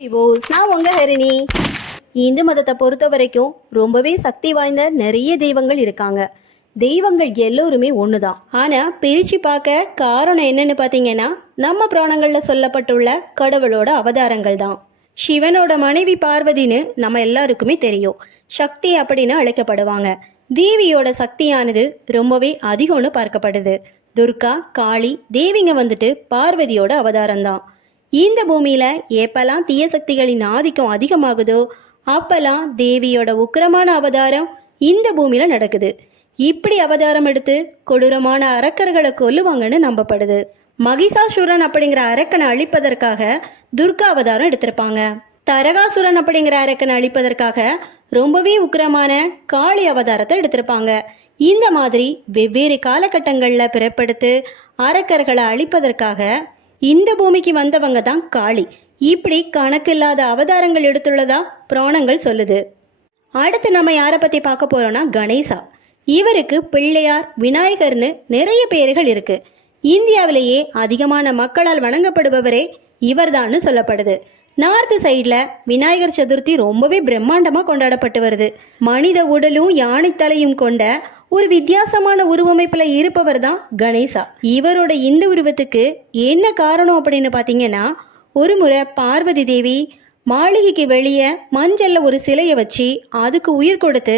Divorce நான் உங்க ஹரிணி. இந்து மதத்தை பொறுத்த வரைக்கும் ரொம்பவே சக்தி வாய்ந்த நிறைய தெய்வங்கள் இருக்காங்க. தெய்வங்கள் எல்லோருமே ஒன்று தான் ஆனால் பிரித்து பார்க்க காரணம் என்னன்னு பார்த்தீங்கன்னா நம்ம புராணங்களில் சொல்லப்பட்டுள்ள கடவுளோட அவதாரங்கள் தான். சிவனோட மனைவி பார்வதின்னு நம்ம எல்லாருக்குமே தெரியும். சக்தி அப்படின்னு அழைக்கப்படுவாங்க. தேவியோட சக்தியானது ரொம்பவே அதிகம்னு பார்க்கப்படுது. துர்கா காளி தேவிங்க வந்துட்டு பார்வதியோட அவதாரம் தான். இந்த பூமியில எப்பெல்லாம் தீய சக்திகளின் ஆதிக்கம் அதிகமாகுதோ அப்பெல்லாம் தேவியோட உக்கிரமான அவதாரம் இந்த பூமியில நடக்குது. இப்படி அவதாரம் எடுத்து கொடூரமான அரக்கர்களை கொல்லுவாங்கன்னு நம்பப்படுது. மகிஷாசுரன் அப்படிங்கிற அரக்கனை அழிப்பதற்காக துர்கா அவதாரம் எடுத்திருப்பாங்க. தரகாசுரன் அப்படிங்கிற அரக்கனை அழிப்பதற்காக ரொம்பவே உக்கிரமான காளி அவதாரத்தை எடுத்திருப்பாங்க. இந்த மாதிரி வெவ்வேறு காலகட்டங்களில் பிறப்படுத்து அரக்கர்களை அழிப்பதற்காக இந்த பூமிக்கு வந்தவங்க தான் காளி. இப்படி கணக்கில்லாத அவதாரங்கள் எடுத்துள்ளதா புராணங்கள் சொல்லுது. அடுத்து நம்ம யாரை பற்றி பார்க்க போகிறோன்னா கணேசா. இவருக்கு பிள்ளையார் விநாயகர்னு நிறைய பேர்கள் இருக்கு. இந்தியாவிலேயே அதிகமான மக்களால் வணங்கப்படுபவரே இவர்தான்னு சொல்லப்படுது. நார்த் சைடில் விநாயகர் சதுர்த்தி ரொம்பவே பிரம்மாண்டமாக கொண்டாடப்பட்டு வருது. மனித உடலும் யானை தலையும் கொண்ட ஒரு வித்தியாசமான உருவமைப்பில் இருப்பவர் தான் கணேசா. இவரோட இந்த உருவத்துக்கு என்ன காரணம் அப்படின்னு பார்த்தீங்கன்னா ஒரு முறை பார்வதி தேவி மாளிகைக்கு வெளியே மஞ்சள்ல ஒரு சிலையை வச்சு அதுக்கு உயிர் கொடுத்து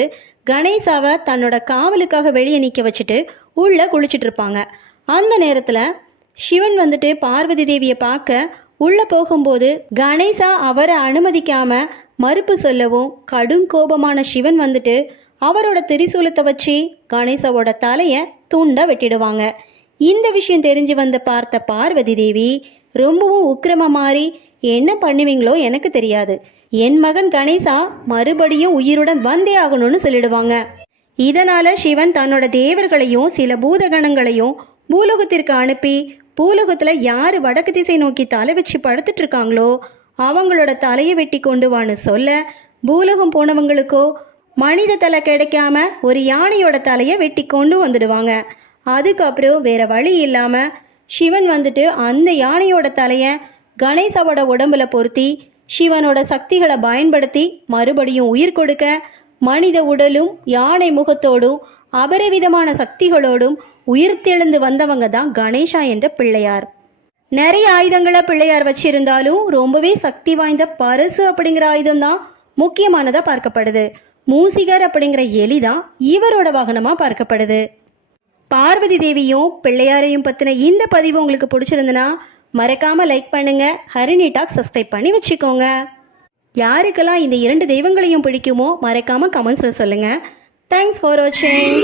கணேசாவை தன்னோட காவலுக்காக வெளியே நிற்க வச்சுட்டு உள்ளே குளிச்சுட்டு இருப்பாங்க. அந்த நேரத்தில் சிவன் வந்துட்டு பார்வதி தேவியை பார்க்க உள்ளே போகும்போது கணேசா அவரை அனுமதிக்காம மறுப்பு சொல்லவும் கடும் கோபமான சிவன் வந்துட்டு அவரோட திரிசூலத்தை வச்சு கணேசாவோட தலையை துண்டா வெட்டிடுவாங்க. இந்த விஷயம் தெரிஞ்சு வந்து பார்த்த பார்வதி தேவி ரொம்பவும் உக்கிரமா மாறி என்ன பண்ணுவீங்களோ எனக்கு தெரியாது. என் மகன் கணேசா மறுபடியும் உயிருடன் வந்தே ஆகணும்னு சொல்லிடுவாங்க. இதனால சிவன் தன்னோட தேவர்களையும் சில பூதகணங்களையும் பூலோகத்திற்கு அனுப்பி பூலோகத்துல யார் வடக்கு திசை நோக்கி தலை வச்சு படுத்துட்டு இருக்காங்களோ அவங்களோட தலையை வெட்டி கொண்டு வான்னு சொல்ல பூலோகம் போனவங்களுக்கோ மனித தலை கிடைக்காம ஒரு யானையோட தலையை வெட்டி கொண்டு வந்துடுவாங்க. அதுக்கப்புறம் வேற வழி இல்லாமல் சிவன் வந்துட்டு அந்த யானையோட தலையை கணேசாவோட உடம்புல பொருத்தி சிவனோட சக்திகளை பயன்படுத்தி மறுபடியும் உயிர் கொடுக்க மனித உடலும் யானை முகத்தோடும் அபரிவிதமான சக்திகளோடும் உயிர்த்தெழுந்து வந்தவங்க தான் கணேஷா என்ற பிள்ளையார். நிறைய ஆயுதங்களை பிள்ளையார் வச்சிருந்தாலும் ரொம்பவே சக்தி வாய்ந்த பரிசு அப்படிங்கிற ஆயுதம் தான் முக்கியமானதாக பார்க்கப்படுது. மூசிகர் அப்படிங்கிற எலி தான் இவரோட வாகனமாக பார்க்கப்படுது. பார்வதி தேவியும் பிள்ளையாரையும் பற்றின இந்த பதிவு உங்களுக்கு பிடிச்சிருந்துன்னா மறக்காமல் லைக் பண்ணுங்கள் ஹரிணி டாக் சப்ஸ்கிரைப் பண்ணி வச்சுக்கோங்க. யாருக்கெல்லாம் இந்த இரண்டு தெய்வங்களையும் பிடிக்குமோ மறக்காமல் கமெண்ட்ஸில் சொல்லுங்கள் தேங்க்ஸ் ஃபார் வாட்சிங்